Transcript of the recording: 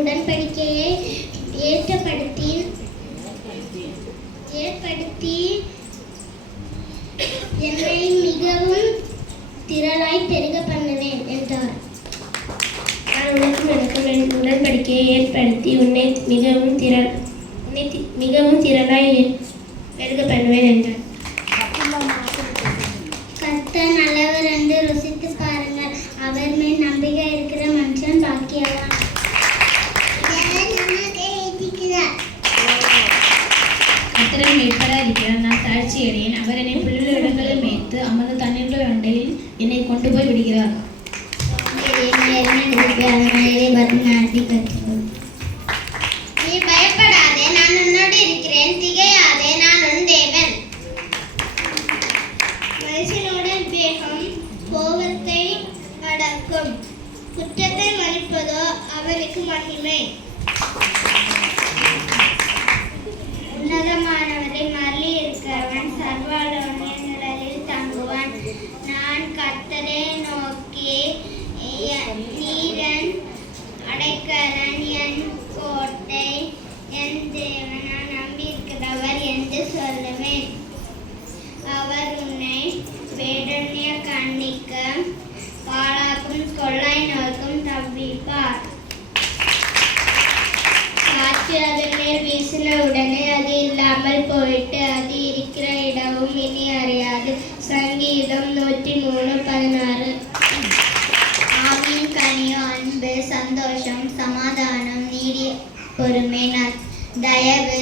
உடன்படிக்கையை ஏற்படுத்தி என்னை மிகவும் திரளாய் பெருக பண்ணுவேன் என்றார். நான் உனக்கு நடக்கும் என் உடன்படிக்கையை ஏற்படுத்தி உன்னை மிகவும் திரளாய் பெருக பண்ணுவேன் என்றார். கர்த்தர் நல்லவர் என்று ருசித்து பாருங்கள். அவர் மேல் நம்பிக்கை இருக்கிற மனுஷன் பாக்கியவான். கர்த்தரை மேய்ப்பராக இருக்கிறார், நான் தாழ்ச்சி அடையேன். அவர் என்னை புல்லுள்ள இடங்களில் மேய்த்து அமர்ந்த தண்ணீருள்ள அண்டையில் என்னை கொண்டு போய் விடுகிறார். நீ பயப்படாதே, நான் உன்னோடு இருக்கிறேன். திகையாதே, நான் உன் தேவன். மனுஷனோட வேகம் கோபத்தை அடக்கும், குற்றத்தை மன்னிப்பதோ அவனுக்கு மகிமை. உன்னதமானவரை மரளி இருக்கிறவன் சர்வாலோனிய நிழலில் தங்குவான். நான் கர்த்தரை நோக்கி, நீரன் அடைக்கலன், என் கோட்டை, என் தேவன், நான் நம்பியிருக்கிறவர் என்று சொல்லுவேன். அவர் உன்னை வேடனிய கண்ணிக்க பாழாக்கும் கொள்ளை நோய்க்கும் தப்பிப்பார். காற்று அதன் மேல் வீசின உடனே அது இல்லாமல் போயிட்டு அது இருக்கிற இடமும் இனி அறியாது. சங்கீதம் 103:16. ஆவியின் கனியோ அன்பு, சந்தோஷம், சமாதானம், நீடிய பொறுமை, தயவு,